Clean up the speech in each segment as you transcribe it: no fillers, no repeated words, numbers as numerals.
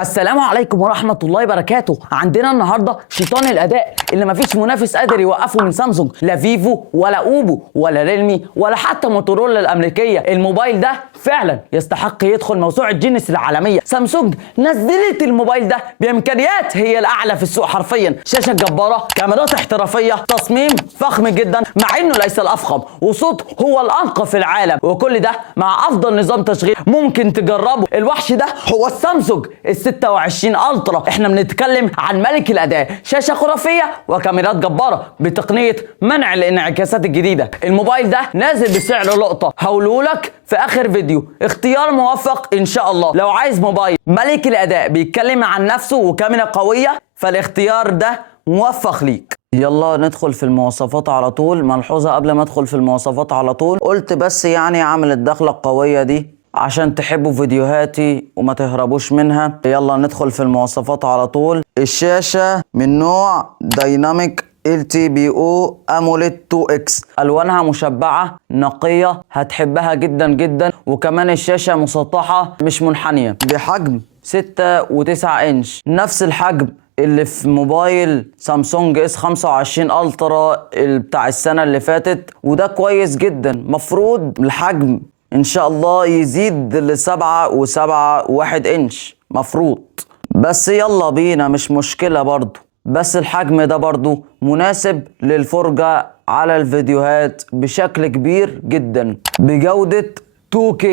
السلام عليكم ورحمة الله وبركاته. عندنا النهاردة شيطان الأداء اللي مفيش منافس قادر يوقفه من سامسونج، لا فيفو ولا أوبو ولا ريلمي ولا حتى موتورولا الأمريكية. الموبايل ده فعلا يستحق يدخل موسوعة جينيس العالمية. سامسونج نزلت الموبايل ده بإمكانيات هي الأعلى في السوق حرفيا، شاشة جبارة، كاميرات احترافية، تصميم فخم جدا مع إنه ليس الأفخم، وصوت هو الأنقى في العالم، وكل ده مع أفضل نظام تشغيل ممكن تجربه. الوحش ده هو السامسونج 26 الترا. احنا بنتكلم عن ملك الاداء، شاشه خرافيه وكاميرات جباره بتقنيه منع الانعكاسات الجديده. الموبايل ده نازل بسعر لقطه هقولهولك في اخر فيديو، اختيار موفق ان شاء الله. لو عايز موبايل ملك الاداء بيتكلم عن نفسه وكاميرا قويه فالاختيار ده موفق ليك. يلا ندخل في المواصفات على طول. ملحوظه قبل ما ادخل في المواصفات على طول، قلت بس يعني اعمل الدخله القويه دي عشان تحبوا فيديوهاتي وما تهربوش منها. يلا ندخل في المواصفات على طول. الشاشة من نوع دايناميك LTPO AMOLED 2X، ألوانها مشبعة نقية هتحبها جدا جدا، وكمان الشاشة مسطحة مش منحنية، بحجم 6.9 إنش، نفس الحجم اللي في موبايل سامسونج S25 الترا بتاع السنة اللي فاتت، وده كويس جدا. مفروض الحجم ان شاء الله يزيد ل7.7 إنش مفروض، بس يلا بينا مش مشكلة برضو. بس الحجم ده برضو مناسب للفرجة على الفيديوهات بشكل كبير جدا بجودة 2K.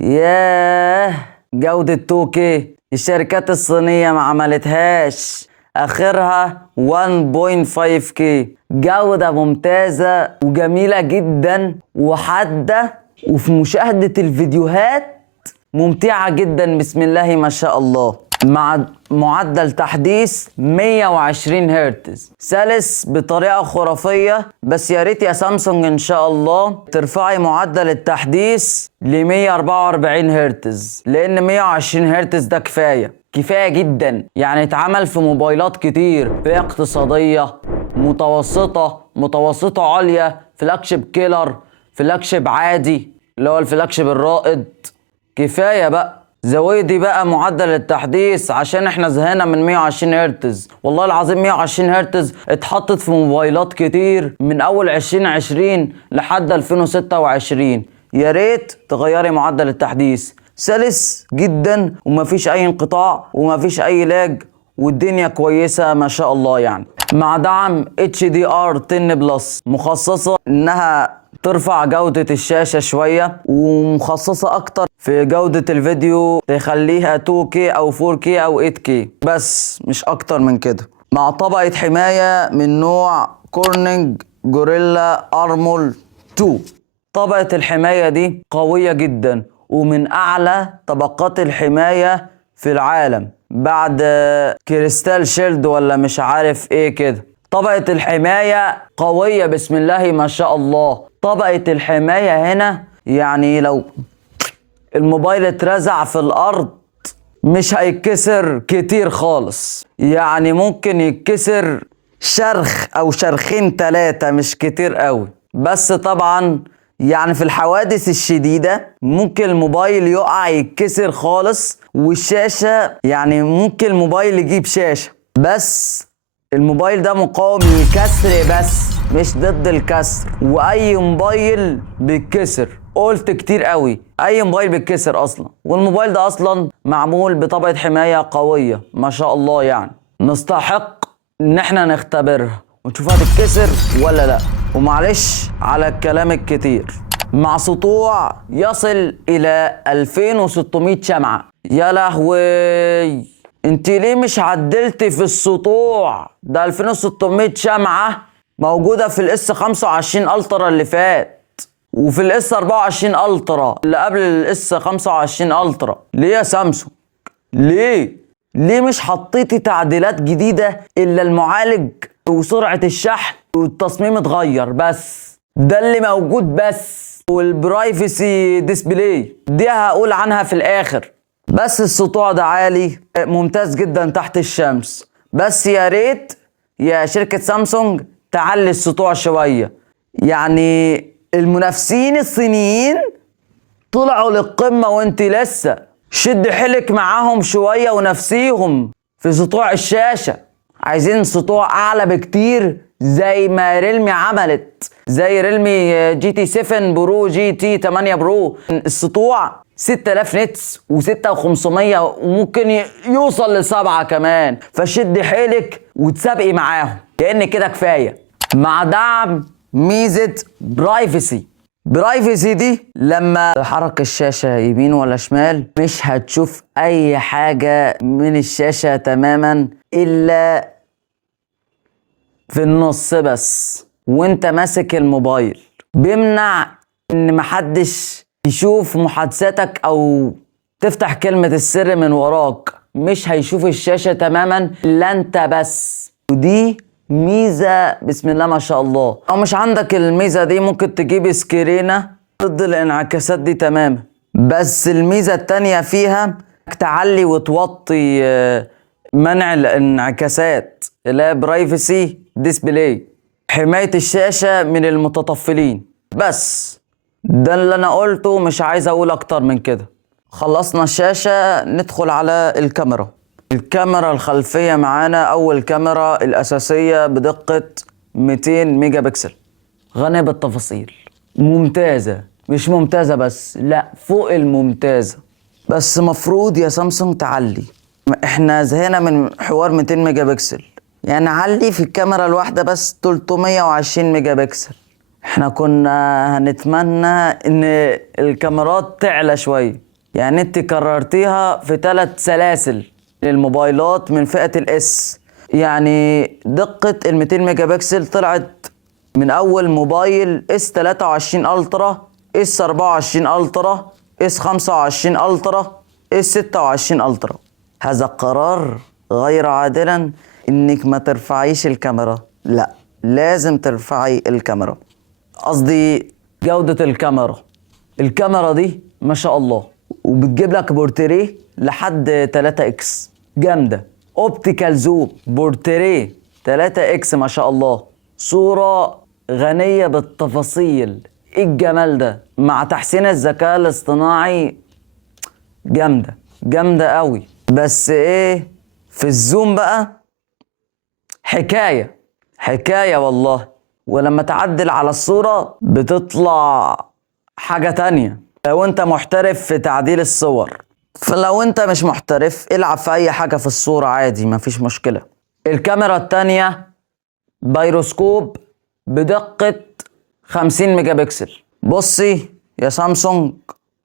ياه جودة 2K الشركات الصينية ما عملتهاش، اخرها 1.5K. جودة ممتازة وجميلة جدا وحادة، وفي مشاهدة الفيديوهات ممتعة جدا بسم الله ما شاء الله، مع معدل تحديث 120 هرتز سلس بطريقة خرافية. بس يا ريت يا سامسونج ان شاء الله ترفعي معدل التحديث ل 144 هرتز، لان 120 هرتز ده كفاية جدا. يعني اتعمل في موبايلات كتير، فئة اقتصادية، متوسطة عالية، فلاجشيب كيلر، فلاجشيب عادي اللي هو الفلاجشيب الرائد. كفاية بقى، زودي بقى معدل التحديث عشان احنا زهقنا من 120 هرتز. والله العظيم 120 هرتز اتحطت في موبايلات كتير من اول 2020 لحد 2026. يا ريت تغيري معدل التحديث، سلس جدا ومفيش اي انقطاع ومفيش اي لاج، والدنيا كويسة ما شاء الله يعني. مع دعم HDR 10 بلس، مخصصة انها ترفع جودة الشاشة شوية، ومخصصة اكتر في جودة الفيديو تخليها 2K او 4K او 8K، بس مش اكتر من كده. مع طبقة حماية من نوع كورنينج جوريلا أرمور 2. طبقة الحماية دي قوية جدا ومن اعلى طبقات الحماية في العالم بعد كريستال شيلد ولا مش عارف ايه كده. طبقة الحماية قوية بسم الله ما شاء الله. طبقة الحماية هنا يعني لو الموبايل اترزع في الارض مش هيتكسر كتير خالص، يعني ممكن يتكسر شرخ او شرخين 3 مش كتير قوي. بس طبعا يعني في الحوادث الشديدة ممكن الموبايل يقع يتكسر خالص، والشاشة يعني ممكن الموبايل يجيب شاشة. بس الموبايل ده مقاوم للكسر بس مش ضد الكسر، واي موبايل بيتكسر، قلت كتير قوي، اي موبايل بيتكسر اصلا، والموبايل ده اصلا معمول بطبقة حماية قوية ما شاء الله، يعني نستحق ان احنا نختبرها ونشوفها تتكسر ولا لا. ومعلش على الكلام الكتير. مع سطوع يصل الى 2600 شمعة. يا لهوي، انت ليه مش عدلتي في السطوع ده؟ 2600 شمعة موجودة في الاس 25 الترا اللي فات، وفي الاس 24 الترا اللي قبل الاس 25 الترا. ليه يا سامسونج؟ ليه مش حطيتي تعديلات جديدة الا المعالج وسرعة الشحن والتصميم اتغير بس؟ ده اللي موجود بس، والبرايفسي ديسبلاي دي هقول عنها في الاخر. بس السطوع ده عالي ممتاز جدا تحت الشمس، بس يا ريت يا شركة سامسونج تعلي السطوع شوية. يعني المنافسين الصينيين طلعوا للقمة وانت لسه. شد حيلك معاهم شوية ونفسيهم في سطوع الشاشة. عايزين سطوع أعلى بكتير زي ما ريلمي عملت، زي ريلمي جي تي 7 برو، جي تي 8 برو. السطوع 6000 نتس و6500 وممكن يوصل ل7 كمان. فشد حيلك وتسابقي معاهم لأن كده كفاية. مع دعم ميزة برايفسي دي لما تحرك الشاشة يمين ولا شمال مش هتشوف أي حاجة من الشاشة تماما إلا في النص بس وانت ماسك الموبايل. بيمنع ان محدش يشوف محادثاتك او تفتح كلمة السر من وراك. مش هيشوف الشاشة تماما الا انت بس. ودي ميزة بسم الله ما شاء الله. او مش عندك الميزة دي ممكن تجيب سكرينة ضد الانعكاسات دي تماما. بس الميزة التانية فيها تعلي وتوطي منع الانعكاسات اللي هي برايفسي ديسبلاي، حماية الشاشة من المتطفلين. بس ده اللي انا قلته، مش عايز اقول اكتر من كده. خلصنا الشاشة، ندخل على الكاميرا الخلفية. معانا اول كاميرا الاساسية بدقة 200 ميجا بكسل، غنية بالتفاصيل، ممتازة. مش ممتازة بس، لا فوق الممتازة. بس مفروض يا سامسونج تعلي. احنا زهقنا من حوار 200 ميجا بكسل، يعني علي في الكاميرا الواحدة بس 320 ميجا بكسل. احنا كنا هنتمنى ان الكاميرات تعلى شوية. يعني انت كررتيها في 3 سلاسل للموبايلات من فئة الاس. يعني دقة ال 200 ميجا بكسل طلعت من اول موبايل اس 23 الترا، اس 24 الترا، اس 25 الترا، اس 26 الترا. هذا القرار غير عادلا انك ما ترفعيش الكاميرا. لا، لازم ترفعي الكاميرا. قصدي جودة الكاميرا دي ما شاء الله. وبتجيب لك بورتريه لحد 3 اكس، جامدة. اوبتيكال زوم بورتريه 3 اكس ما شاء الله. صورة غنية بالتفاصيل. ايه الجمال ده مع تحسين الذكاء الاصطناعي. جامدة قوي. بس ايه في الزوم بقى حكاية والله. ولما تعدل على الصورة بتطلع حاجة تانية لو انت محترف في تعديل الصور. فلو انت مش محترف العب في اي حاجة في الصورة عادي، مفيش مشكلة. الكاميرا التانية بايروسكوب بدقة 50 ميجا بكسل. بصي يا سامسونج،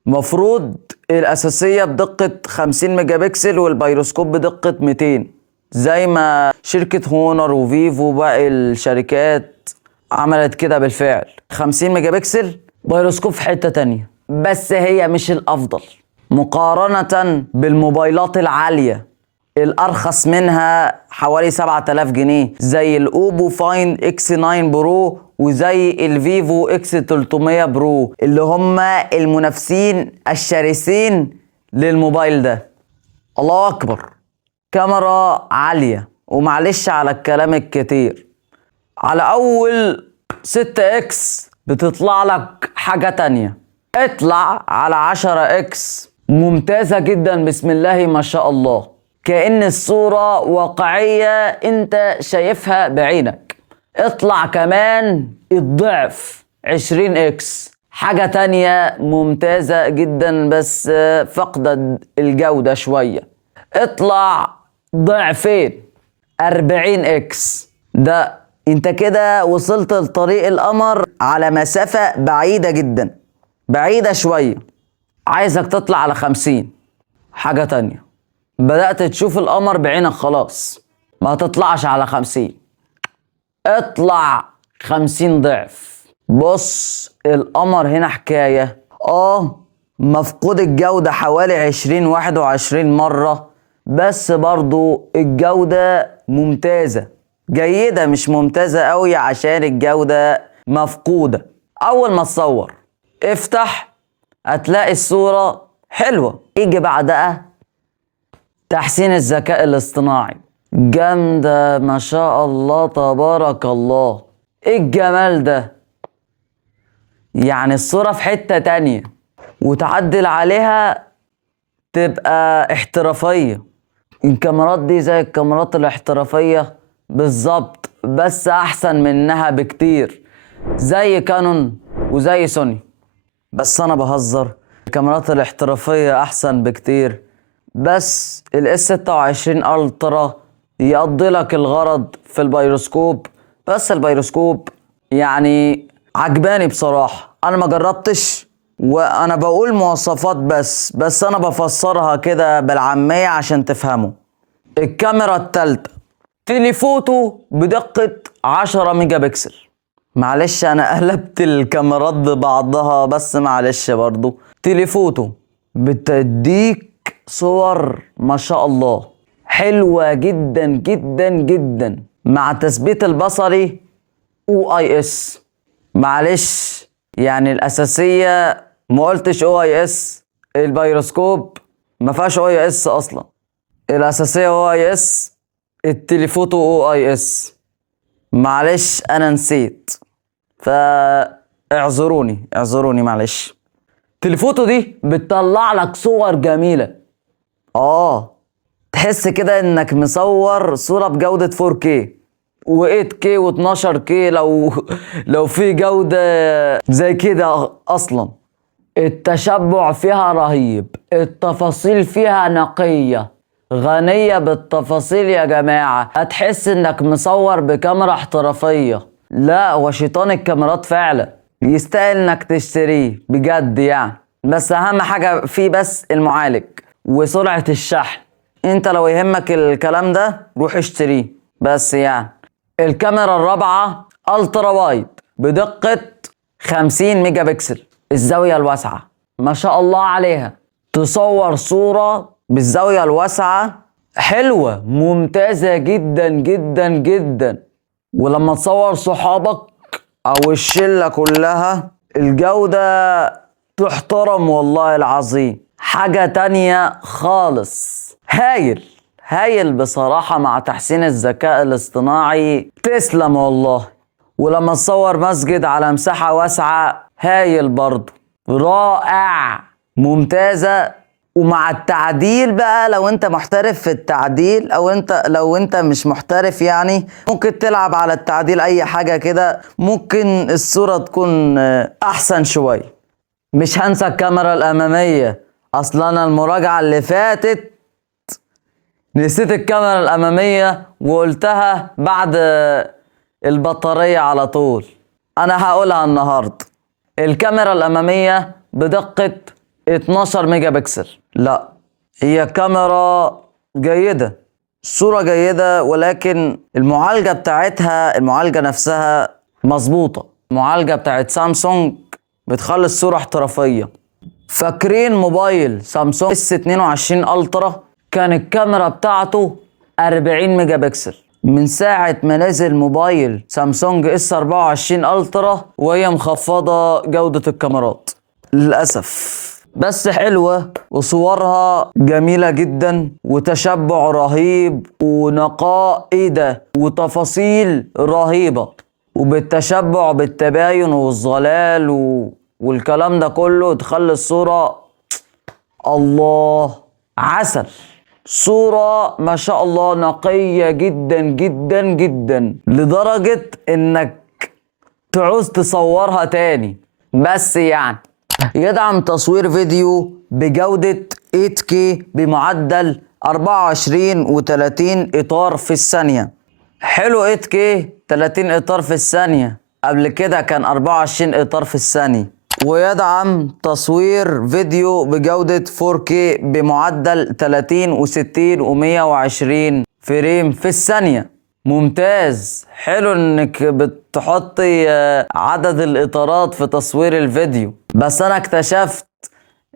مفروض الأساسية بدقة 50 ميجا بكسل والبايروسكوب بدقة 200 زي ما شركة هونر وفيفو وباقي الشركات عملت كده بالفعل. 50 ميجا بكسل بايروسكوب في حتة تانية، بس هي مش الأفضل مقارنة بالموبايلات العالية. الأرخص منها حوالي 7000 جنيه زي الأوبو فاين اكس 9 برو وزي الفيفو اكس 300 برو اللي هم المنافسين الشرسين للموبايل ده. الله أكبر، كاميرا عالية. ومعلش على الكلام الكتير، على أول 6 اكس بتطلع لك حاجة تانية. اطلع على 10 اكس ممتازة جدا بسم الله ما شاء الله، كأن الصورة واقعية انت شايفها بعينك. اطلع كمان الضعف 20 اكس، حاجة تانية ممتازة جدا بس فقدت الجودة شوية. اطلع ضعفين 40 اكس، ده انت كده وصلت لطريق القمر على مسافة بعيدة جدا، بعيدة شوية. عايزك تطلع على 50، حاجة تانية. بدأت تشوف القمر بعينك خلاص، ما تطلعش على 50، اطلع 50 ضعف. بص القمر هنا حكاية. مفقود الجودة حوالي 20-21 مرة، بس برضو الجودة ممتازة جيدة، مش ممتازة قوي عشان الجودة مفقودة. أول ما تصور افتح هتلاقي الصورة حلوة. يجي بعدها تحسين الذكاء الاصطناعي، جامدة ما شاء الله تبارك الله. ايه الجمال ده، يعني الصورة في حتة تانية وتعدل عليها بتبقى احترافية. الكاميرات دي زي الكاميرات الاحترافية بالظبط، بس احسن منها بكتير، زي كانون وزي سوني. بس انا بهزر، الكاميرات الاحترافية احسن بكتير، بس الاس 26 الترا يقضي لك الغرض في البيروسكوب. بس البيروسكوب يعني عجباني بصراحة. انا ما جربتش وانا بقول مواصفات بس انا بفسرها كده بالعامية عشان تفهموا. الكاميرا التالتة تليفوتو بدقة 10 ميجا بكسل. معلش انا قلبت الكاميرات ببعضها، بس معلش برضو تليفوتو بتديك صور ما شاء الله حلوة جدا جدا جدا، مع تثبيت البصري OIS. معلش يعني الاساسية ما قلتش OIS، البيروسكوب ما فيهاش OIS اصلا، الاساسية OIS، التليفوتو OIS. معلش انا نسيت، فاعذروني معلش. تليفوتو دي بتطلع لك صور جميلة، تحس كده انك مصور صورة بجودة 4K و8K و12K لو في جودة زي كده اصلا. التشبع فيها رهيب، التفاصيل فيها نقية غنية بالتفاصيل يا جماعة، هتحس انك مصور بكاميرا احترافية. لا، هو شيطان الكاميرات فعلا، يستاهل انك تشتريه بجد يعني. بس اهم حاجة فيه بس المعالج وسرعة الشحن. انت لو يهمك الكلام ده روح اشتريه بس يعني. الكاميرا الرابعة الترا وايد بدقة 50 ميجا بكسل، الزاوية الواسعة ما شاء الله عليها، تصور صورة بالزاوية الواسعة حلوة ممتازة جدا جدا جدا. ولما تصور صحابك او الشلة كلها الجودة تحترم والله العظيم، حاجة تانية خالص. هايل بصراحة، مع تحسين الذكاء الاصطناعي تسلم والله. ولما تصور مسجد على مساحة واسعة هايل برضه، رائع، ممتازة. ومع التعديل بقى، لو انت محترف في التعديل او لو انت مش محترف يعني، ممكن تلعب على التعديل اي حاجة كده، ممكن الصورة تكون احسن شوية. مش هنسى الكاميرا الامامية، اصلا انا المراجعة اللي فاتت نسيت الكاميرا الامامية وقلتها بعد البطارية على طول. انا هقولها النهاردة. الكاميرا الامامية بدقة 12 ميجا بكسل. لا، هي كاميرا جيدة، الصورة جيدة، ولكن المعالجة نفسها مظبوطة. المعالجة بتاعت سامسونج بتخلي الصورة احترافية. فاكرين موبايل سامسونج S22 الترا؟ كان الكاميرا بتاعته 40 ميجا بكسل. من ساعة ما نزل موبايل سامسونج S24 الترا وهي مخفضة جودة الكاميرات للأسف، بس حلوة وصورها جميلة جدا وتشبع رهيب ونقاء وتفاصيل رهيبة، وبالتشبع بالتباين والظلال والكلام ده كله تخلي الصورة الله عسل. صورة ما شاء الله نقية جدا جدا جدا، لدرجة انك تعوز تصورها تاني. بس يعني يدعم تصوير فيديو بجودة 8K بمعدل 24 و30 اطار في الثانية. حلو، 8K 30 اطار في الثانية، قبل كده كان 24 اطار في الثانية. ويدعم تصوير فيديو بجودة 4K بمعدل 30 و60 و120 فريم في الثانية. ممتاز، حلو انك بتحطي عدد الاطارات في تصوير الفيديو. بس انا اكتشفت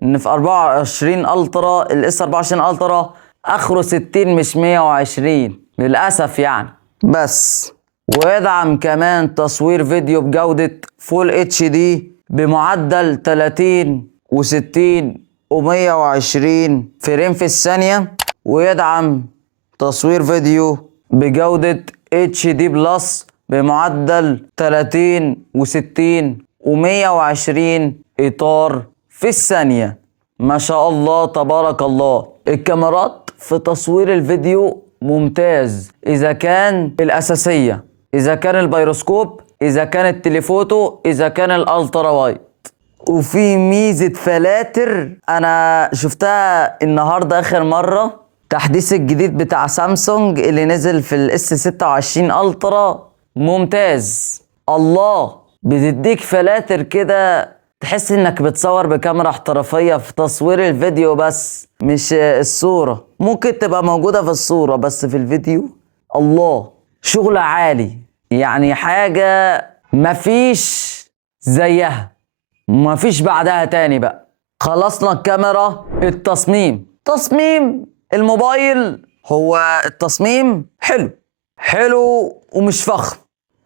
ان في 24 الترا الاس 24 الترا اخره 60 مش 120 للاسف يعني. بس ويدعم كمان تصوير فيديو بجودة فول اتش دي بمعدل 30 و60 و120 فريم في الثانية. ويدعم تصوير فيديو بجودة HD بلس بمعدل 30 و60 و120 إطار في الثانية. ما شاء الله تبارك الله. الكاميرات في تصوير الفيديو ممتاز، اذا كان الاساسية، اذا كان البيروسكوب، اذا كان التليفوتو، اذا كان الالترا وايد. وفي ميزة فلاتر انا شفتها النهاردة اخر مرة، تحديث الجديد بتاع سامسونج اللي نزل في الاس 26 الترا ممتاز. الله، بتديك فلاتر كده تحس انك بتصور بكاميرا احترافية في تصوير الفيديو بس مش الصورة. ممكن تبقى موجودة في الصورة بس في الفيديو الله، شغل عالي، يعني حاجة مفيش زيها، مفيش بعدها تاني بقى. خلصنا الكاميرا. تصميم الموبايل، هو التصميم حلو ومش فخم.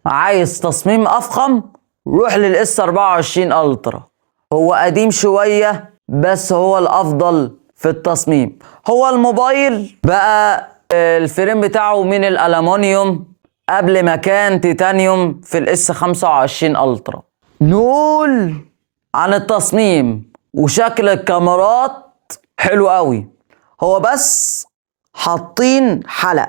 عايز تصميم افخم روح للاس 24 الترا، هو قديم شوية بس هو الافضل في التصميم. هو الموبايل بقى الفريم بتاعه من الالومنيوم قبل ما كان تيتانيوم في الاس 25 الترا. نقول عن التصميم وشكل الكاميرات حلو قوي، هو بس حاطين حلق،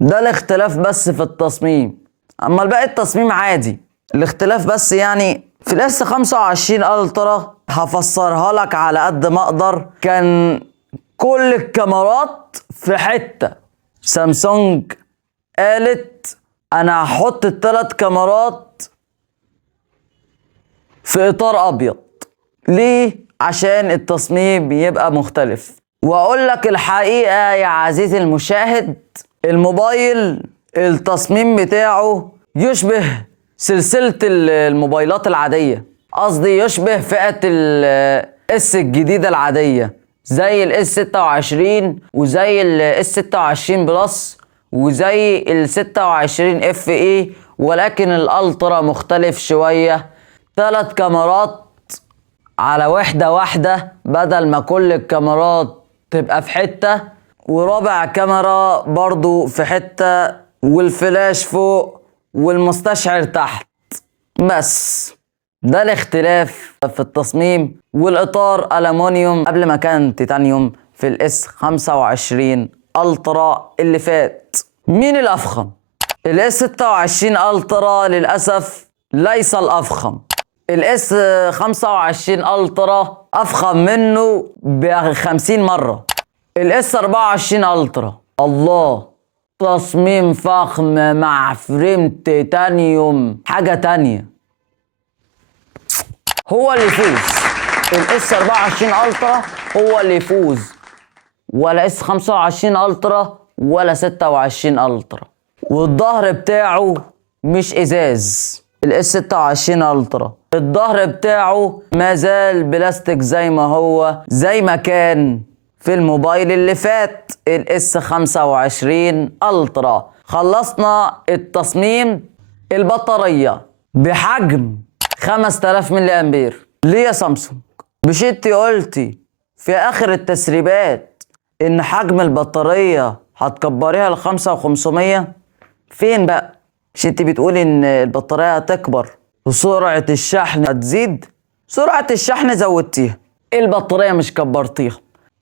ده الاختلاف بس في التصميم، اما الباقي التصميم عادي. الاختلاف بس يعني في الاس 25 الترا هفسرها لك على قد ما اقدر. كان كل الكاميرات في حتة، سامسونج قالت انا هحط ال3 كاميرات في اطار ابيض. ليه؟ عشان التصميم يبقى مختلف. واقول لك الحقيقة يا عزيزي المشاهد، الموبايل التصميم بتاعه يشبه سلسلة الموبايلات العادية، قصدي يشبه فئة الاس الجديدة العادية، زي الاس 26 وزي الاس 26 بلس وزي ال 26 اف اي، ولكن الالترا مختلف شوية. 3 كاميرات على واحدة بدل ما كل الكاميرات تبقى في حتة، ورابع كاميرا برضو في حتة، والفلاش فوق والمستشعر تحت. بس ده الاختلاف في التصميم. والاطار ألمونيوم قبل ما كان تيتانيوم في الاس 25 الترا اللي فات. مين الافخم؟ الاس 26 الترا للاسف ليس الافخم، الاس 25 الترا افخم منه ب50 مرة. الاس 24 الترا الله، تصميم فخم مع فريم تيتانيوم حاجة تانية، هو اللي يفوز. الاس 24 الترا هو اللي يفوز، ولا اس 25 الترا ولا 26 الترا. والظهر بتاعه مش ازاز. الاس 26 الترا الظهر بتاعه ما زال بلاستيك زي ما هو، زي ما كان في الموبايل اللي فات الاس 25 الترا. خلصنا التصميم. البطارية بحجم 5000 ملي امبير. ليه يا سامسونج؟ مش انتي قلتي في اخر التسريبات ان حجم البطارية هتكبريها ل5500؟ فين بقى؟ مش انتي بتقولي ان البطارية هتكبر وسرعة الشحن هتزيد؟ سرعة الشحن زودتيها، البطارية مش كبرتيها.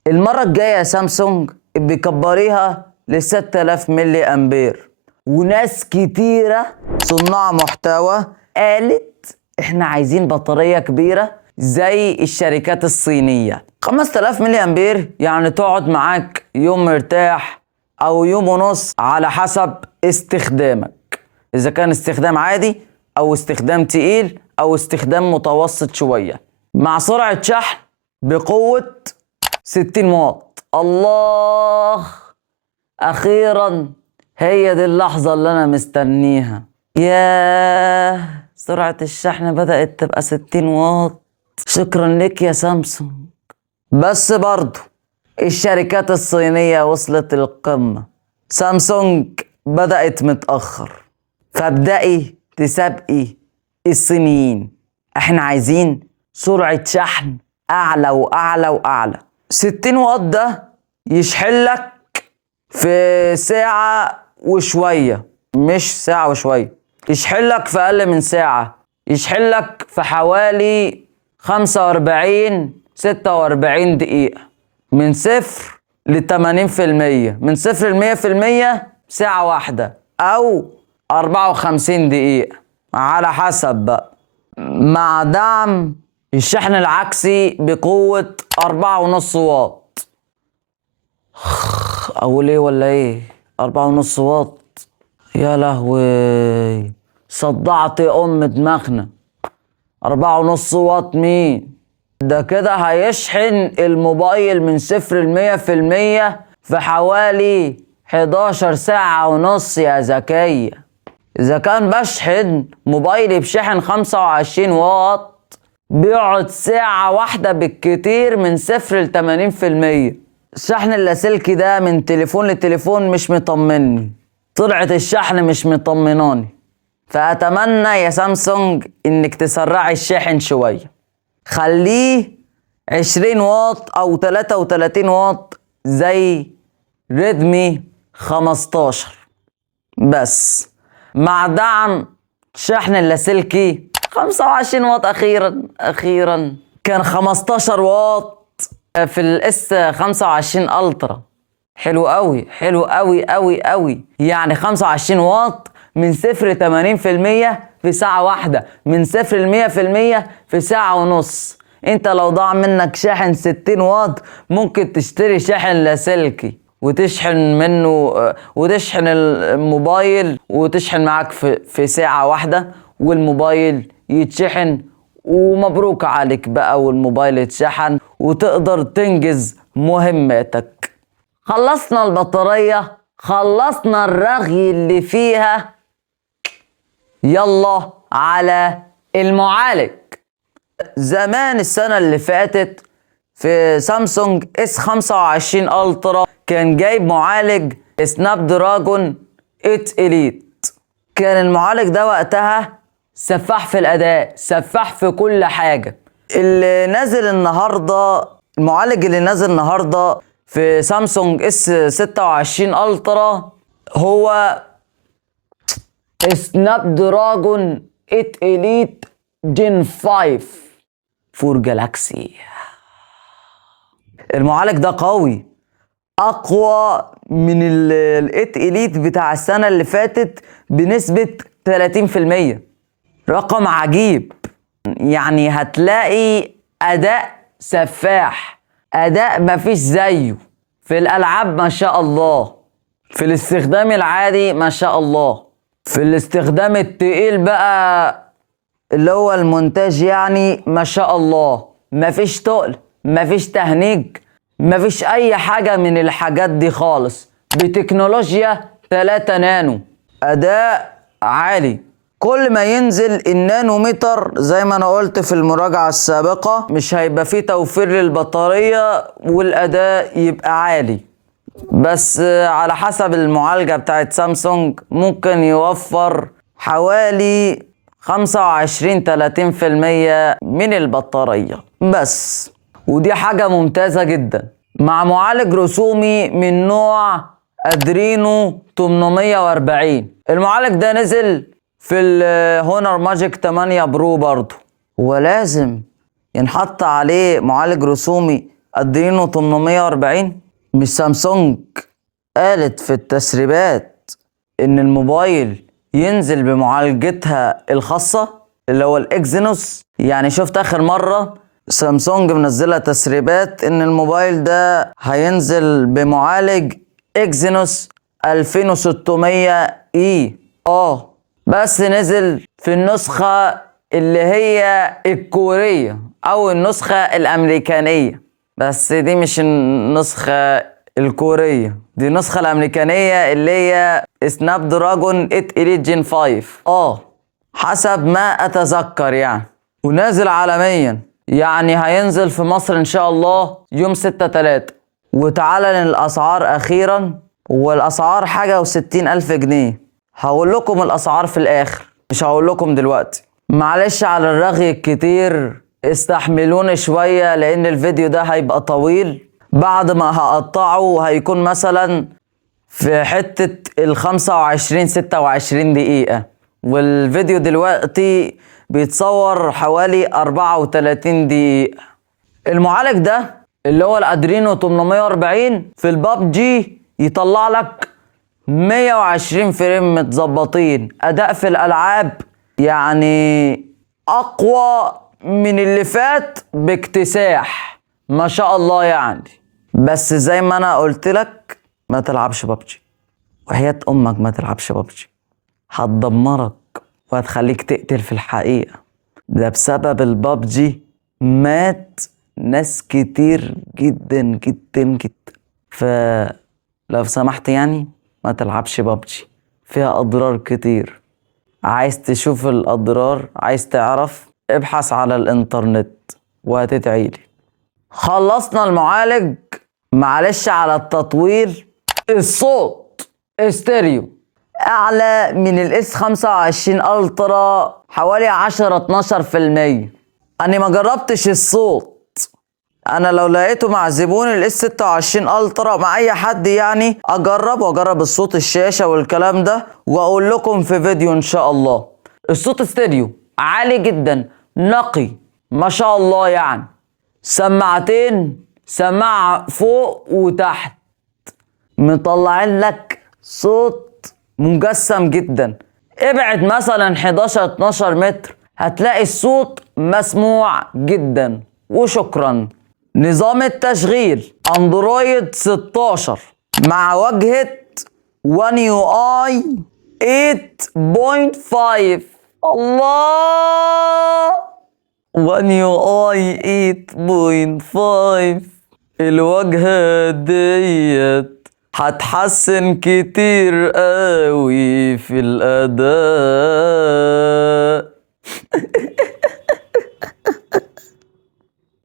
المرة الجاية يا سامسونج بيكبريها ل 6000 ملي امبير. وناس كتيرة صناع محتوى قالت احنا عايزين بطارية كبيرة زي الشركات الصينية. 5000 ملي امبير يعني تقعد معاك يوم مرتاح او يوم ونص على حسب استخدامك، اذا كان استخدام عادي او استخدام تقيل او استخدام متوسط شوية، مع سرعة شحن بقوة 60 واط. الله، اخيرا هي دي اللحظة اللي انا مستنيها. ياه، سرعة الشحن بدأت تبقى 60 واط. شكرا لك يا سامسونج. بس برضو الشركات الصينية وصلت القمة، سامسونج بدأت متأخر، فابدأي تسابقي الصينيين. احنا عايزين سرعة شحن اعلى واعلى واعلى. 60 واط ده يشحنلك في ساعة وشوية، مش ساعة وشوية، يشحنلك في اقل من ساعة، يشحنلك في حوالي 45 46 دقيقة. من 0 ل80%، من 0 ل100% ساعة واحدة أو 54 دقيقة على حسب بقى. مع دعم الشحن العكسي بقوة 4.5 واط. أقول إيه ولا إيه؟ 4.5 واط، يا لهوي صدعت أم دماغنا. 4.5 واط مين؟ ده كده هيشحن الموبايل من 0 ل100% في حوالي 11 ساعة ونص يا زكية. إذا كان بشحن موبايلي بشحن 25 واط بيقعد ساعة واحدة بالكتير من 0 ل80%. الشحن اللاسلكي ده من تليفون لتليفون مش مطمني، سرعة الشحن مش مطمناني. فأتمنى يا سامسونج إنك تسرعي الشحن شوية، خليه 20 واط أو 33 واط زي ريدمي 15 بس. مع دعم شحن اللاسلكي 25 واط أخيرا كان 15 واط في الاس 25 الترا. حلو قوي، حلو قوي قوي قوي. يعني 25 واط من 0 ل80% في ساعة واحدة، من 0 ل100% في ساعة ونص. انت لو ضاع منك شاحن 60 واط ممكن تشتري شاحن لاسلكي وتشحن منه، وتشحن الموبايل وتشحن معاك في ساعة واحدة، والموبايل يتشحن ومبروك عليك بقى، والموبايل يتشحن وتقدر تنجز مهمتك. خلصنا البطارية، خلصنا الرغي اللي فيها، يلا على المعالج. زمان السنة اللي فاتت في سامسونج اس 25 الترا كان جايب معالج سناب دراجون 8 إليت. كان المعالج ده وقتها سفاح في الأداء، سفاح في كل حاجة. اللي نازل النهاردة، المعالج اللي نازل النهاردة في سامسونج اس 26 الترا هو سناب دراجون 8 إليت جين 5 فور جالاكسي. المعالج ده قوي، اقوى من ال 8 إليت بتاع السنة اللي فاتت بنسبة 30%. رقم عجيب، يعني هتلاقي اداء سفاح، اداء مفيش زيه في الالعاب ما شاء الله، في الاستخدام العادي ما شاء الله، في الاستخدام التقيل بقى اللي هو المونتاج يعني ما شاء الله. مفيش تقل، مفيش تهنيج، مفيش اي حاجة من الحاجات دي خالص. بتكنولوجيا 3 نانو، اداء عالي. كل ما ينزل النانومتر زي ما انا قلت في المراجعة السابقة مش هيبقى فيه توفير للبطارية والاداء يبقى عالي. بس على حسب المعالجة بتاعت سامسونج ممكن يوفر حوالي 25-30% من البطارية بس، ودي حاجة ممتازة جدا. مع معالج رسومي من نوع ادرينو 840. المعالج ده نزل في الهونر ماجيك 8 برو برضو، ولازم ينحط عليه معالج رسومي ادرينو 840. مش سامسونج قالت في التسريبات ان الموبايل ينزل بمعالجتها الخاصة اللي هو الاكزينوس؟ يعني شفت اخر مرة سامسونج منزلة تسريبات ان الموبايل ده هينزل بمعالج اكزينوس 2600 اي. بس نزل في النسخة اللي هي الكورية او النسخة الامريكانية، بس دي مش النسخة الكورية، دي النسخة الامريكانية اللي هي سناب دراجون 8 إليت جين 5 حسب ما اتذكر يعني. ونازل عالميا، يعني هينزل في مصر ان شاء الله يوم 6/3. وتعالى للاسعار اخيرا، والاسعار حاجة و60,000 جنيه. هقول لكم الاسعار في الاخر، مش هقول لكم دلوقتي. معلش على الرغي الكتير، استحملوني شوية لان الفيديو ده هيبقى طويل. بعد ما هقطعه هيكون مثلا في حتة 25-26 دقيقة، والفيديو دلوقتي بيتصور حوالي 34 دقيقة. المعالج ده اللي هو الادرينو 840 في البابجي يطلع لك 120 فريم متظبطين، اداء في الالعاب يعني اقوى من اللي فات باكتساح ما شاء الله يعني. بس زي ما انا قلت لك ما تلعبش بابجي، وحياة امك ما تلعبش بابجي، هتدمرك وهتخليك تقتل في الحقيقة. ده بسبب البابجي مات ناس كتير جدا جدا جدا. فلو سمحت يعني ما تلعبش بابجي، فيها اضرار كتير. عايز تشوف الاضرار، عايز تعرف، ابحث على الانترنت وهتدعيلي. خلصنا المعالج، معلش على التطويل. الصوت استيريو اعلى من الاس 25 الترا حوالي 10-12%. انا ما جربتش الصوت، انا لو لقيته مع زبون الاس 26 الترا مع اي حد يعني اجرب، واجرب الصوت الشاشه والكلام ده واقول لكم في فيديو ان شاء الله. الصوت استيريو عالي جدا، نقي ما شاء الله يعني. سماعتين، سماعه فوق وتحت، مطلعين لك صوت مجسم جدا. ابعد مثلا 11-12 متر هتلاقي الصوت مسموع جدا. وشكرا. نظام التشغيل اندرويد 16 مع واجهة One UI 8.5. الله، One UI 8.5. الواجهة ديت هتحسن كتير قوي في الأداء.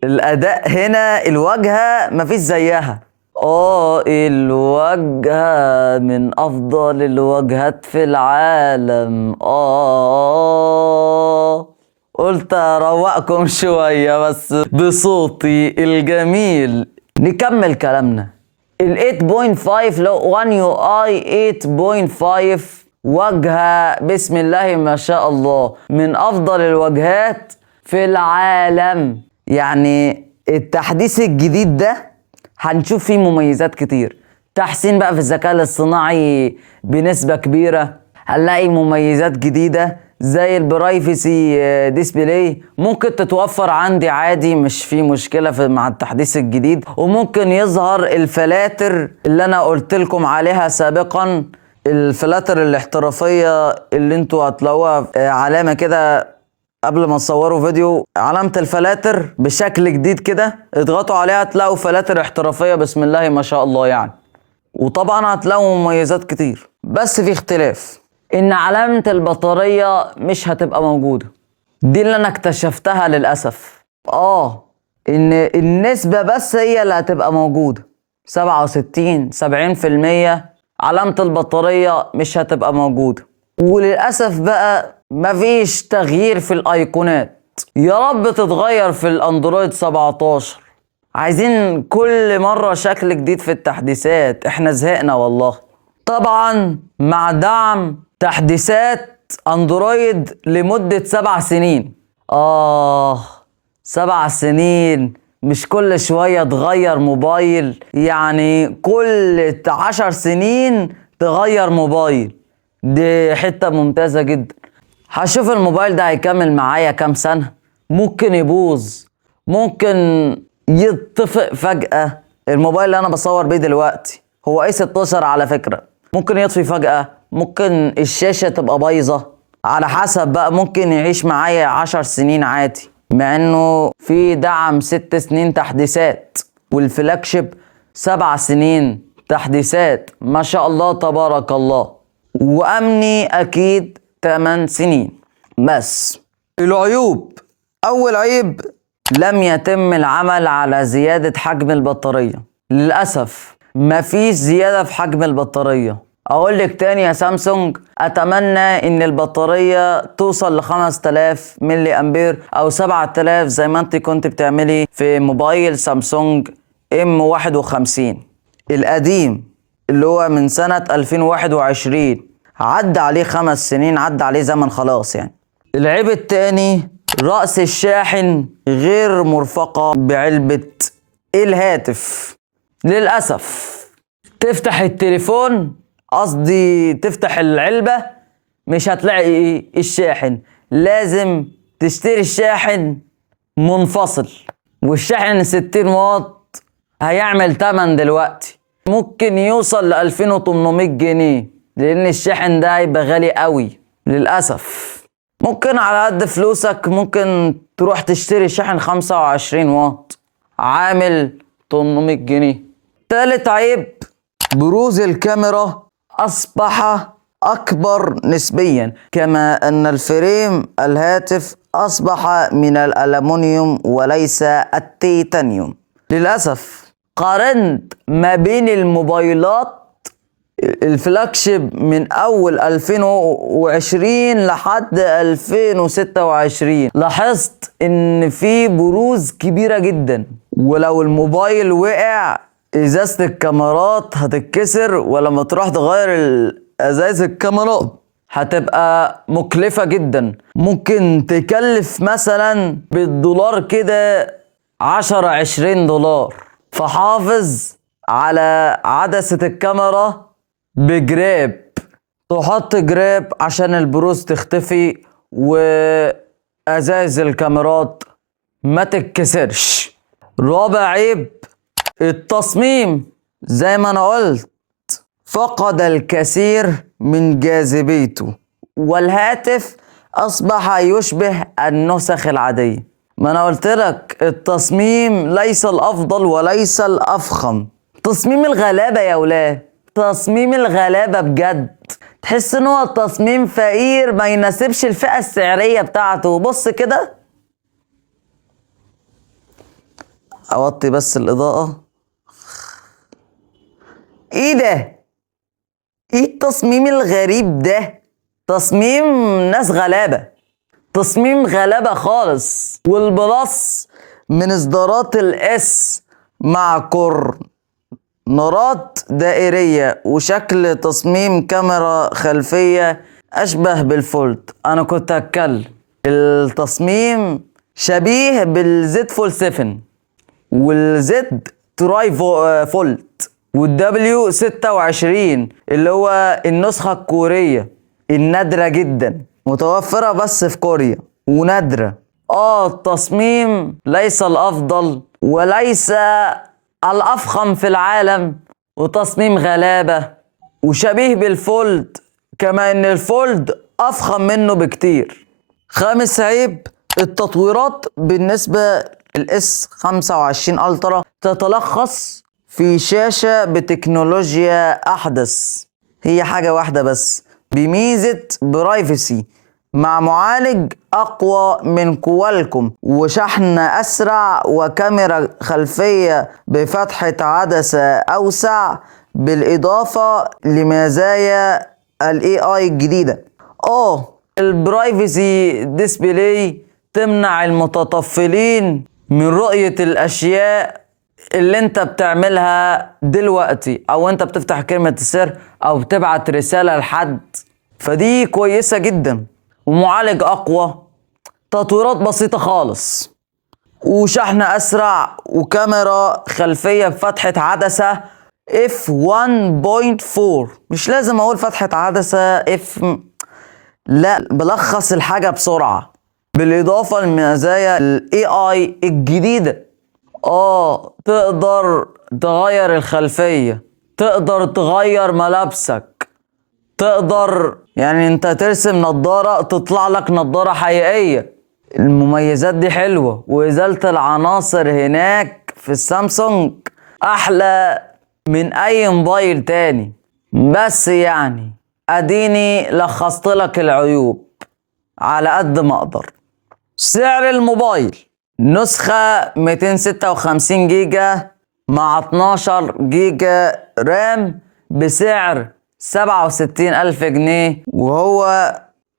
الأداء هنا الواجهة مفيش زيها. الواجهة من أفضل الواجهات في العالم. قلت أروقكم شوية بس بصوتي الجميل. نكمل كلامنا. ال 8.5 لو One UI 8.5 واجهة بسم الله ما شاء الله من أفضل الواجهات في العالم. يعني التحديث الجديد ده هنشوف فيه مميزات كتير. تحسين بقى في الذكاء الاصطناعي بنسبة كبيرة. هنلاقي مميزات جديدة زي البرايفسي ديسبلاي ممكن تتوفر عندي عادي، مش في مشكلة مع التحديث الجديد. وممكن يظهر الفلاتر اللي انا قلت لكم عليها سابقا، الفلاتر الاحترافية اللي انتوا هتلاقوها علامة كده قبل ما تصوروا فيديو، علامة الفلاتر بشكل جديد كده، اضغطوا عليها تلاقوا فلاتر احترافية بسم الله ما شاء الله يعني. وطبعا هتلاقوا مميزات كتير، بس في اختلاف ان علامة البطارية مش هتبقى موجودة. دي اللي انا اكتشفتها للأسف. ان النسبة بس هي اللي هتبقى موجودة، 67-70%. علامة البطارية مش هتبقى موجودة. وللأسف بقى مفيش تغيير في الايقونات. يا رب تتغير في الاندرويد 17. عايزين كل مرة شكل جديد في التحديثات، احنا زهقنا والله. طبعا مع دعم تحديثات اندرويد لمدة 7 سنين. 7 سنين، مش كل شوية تغير موبايل، يعني كل 10 سنين تغير موبايل. دي حتة ممتازة جدا. هشوف الموبايل ده هيكمل معايا كام سنة، ممكن يبوظ، ممكن يتطفئ فجأة. الموبايل اللي انا بصور بيه دلوقتي هو اي 16 على فكرة، ممكن يطفي فجأة، ممكن الشاشة تبقى بايظة، على حسب بقى. ممكن يعيش معايا 10 سنين عادي، مع انه في دعم 6 سنين تحديثات، والفلاج شيب 7 سنين تحديثات ما شاء الله تبارك الله. وامني اكيد 8 سنين. بس العيوب، اول عيب لم يتم العمل على زيادة حجم البطارية. للأسف مفيش زيادة في حجم البطارية. اقول لك تاني يا سامسونج، اتمنى ان البطارية توصل ل 5000 ملي امبير او 7000 زي ما انت كنت بتعملي في موبايل سامسونج M51 القديم اللي هو من سنة 2021. عدى عليه 5 سنين، عدى عليه زمن خلاص يعني. العيب التاني رأس الشاحن غير مرفقة بعلبة الهاتف للأسف. تفتح التليفون، قصدي تفتح العلبة، مش هتلاقي الشاحن، لازم تشتري الشاحن منفصل. والشاحن 60 واط هيعمل تمن دلوقتي ممكن يوصل ل 2800 جنيه، لأن الشاحن ده هيبقى غالي قوي للأسف. ممكن على قد فلوسك ممكن تروح تشتري شاحن 25 واط عامل 800 جنيه. تالت عيب، بروز الكاميرا أصبح أكبر نسبيا، كما أن الفريم الهاتف أصبح من الألمنيوم وليس التيتانيوم للأسف. قارنت ما بين الموبايلات الفلاجشيب من أول 2020 لحد 2026، لاحظت إن في بروز كبيرة جدا. ولو الموبايل وقع ازازة الكاميرات هتتكسر، ولما تروح تغير ازاز الكاميرات هتبقى مكلفة جدا، ممكن تكلف مثلا بالدولار كده 10-20 دولار. فحافظ على عدسة الكاميرا بجراب، تحط جراب عشان البروز تختفي وازاز الكاميرات ما تتكسرش. رابع عيب، التصميم زي ما انا قلت فقد الكثير من جاذبيته، والهاتف اصبح يشبه النسخ العادية. ما انا قلت لك التصميم ليس الافضل وليس الافخم، تصميم الغلابة يا ولاد، تصميم الغلابة بجد. تحس ان هو تصميم فقير ما يناسبش الفئة السعرية بتاعته. بص كده، اوطي بس الاضاءة. ايه ده؟ ايه التصميم الغريب ده؟ تصميم ناس غلابة، تصميم غلابة خالص. والبلس من اصدارات الاس مع كورنرات دائرية وشكل تصميم كاميرا خلفية اشبه بالفولد. انا كنت هتكلم، التصميم شبيه بالزد فول 7 والزد تراي فولت والدبليو 26 اللي هو النسخة الكورية النادرة جدا، متوفرة بس في كوريا ونادرة. التصميم ليس الأفضل وليس الأفخم في العالم، وتصميم غلابة وشبيه بالفولد، كما ان الفولد أفخم منه بكتير. خامس عيب، التطويرات بالنسبة للاس 25 الترا تتلخص في شاشة بتكنولوجيا أحدث، هي حاجة واحدة بس، بميزة برايفسي مع معالج أقوى من كوالكوم وشحن أسرع وكاميرا خلفية بفتحة عدسة أوسع، بالإضافة لمزايا ال AI الجديدة. البرايفسي ديسبلاي تمنع المتطفلين من رؤية الأشياء اللي انت بتعملها دلوقتي، او انت بتفتح كلمة السر او بتبعت رسالة لحد، فدي كويسة جدا. ومعالج اقوى، تطويرات بسيطة خالص، وشحن اسرع، وكاميرا خلفية بفتحة عدسة f1.4. مش لازم اقول فتحة عدسة لا، بلخص الحاجة بسرعة. بالاضافة لمزايا ال AI الجديدة، تقدر تغير الخلفية، تقدر تغير ملابسك، تقدر يعني انت ترسم نظارة تطلع لك نظارة حقيقية. المميزات دي حلوة، وإزالة العناصر هناك في السامسونج أحلى من أي موبايل تاني. بس يعني أديني لخصت لك العيوب على قد ما أقدر. سعر الموبايل نسخة 256 جيجا مع 12 جيجا رام بسعر 67,000 جنيه، وهو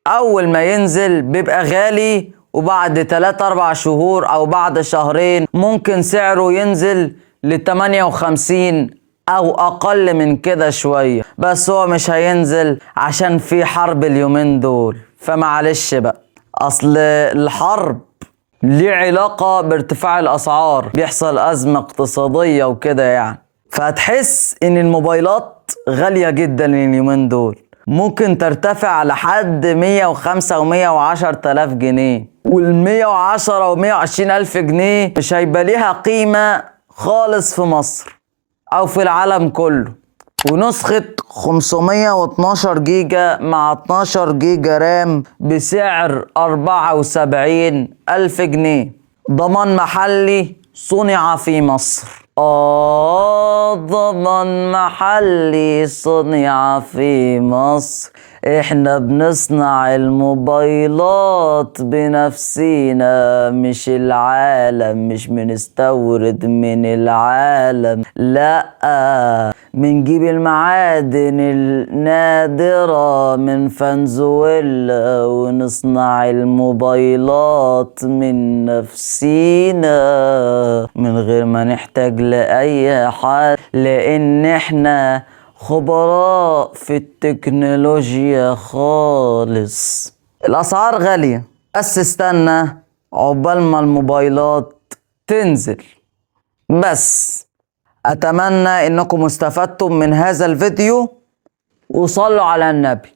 أول ما ينزل بيبقى غالي، وبعد 3-4 شهور أو بعد شهرين ممكن سعره ينزل ل58 أو أقل من كده شوية، بس هو مش هينزل عشان في حرب اليومين دول، فمعلش بقى. اصل الحرب ليه علاقة بارتفاع الاسعار، بيحصل ازمة اقتصادية وكده يعني، فهتحس ان الموبايلات غالية جدا اليومين دول، ممكن ترتفع لحد 105 و110 تلاف جنيه، وال110 و120 الف جنيه مش هيبقى ليها قيمة خالص في مصر او في العالم كله. ونسخة 512 جيجا مع 12 جيجا رام بسعر 74 ألف جنيه، ضمان محلي صنع في مصر. ضمان محلي صنع في مصر. احنا بنصنع الموبايلات بنفسينا، مش العالم، مش بنستورد من العالم، لا، بنجيب المعادن النادرة من فنزويلا ونصنع الموبايلات من نفسينا من غير ما نحتاج لأي حد، لأن احنا خبراء في التكنولوجيا خالص. الأسعار غالية، بس استنى عقبال ما الموبايلات تنزل. بس أتمنى إنكم استفدتم من هذا الفيديو، وصلوا على النبي.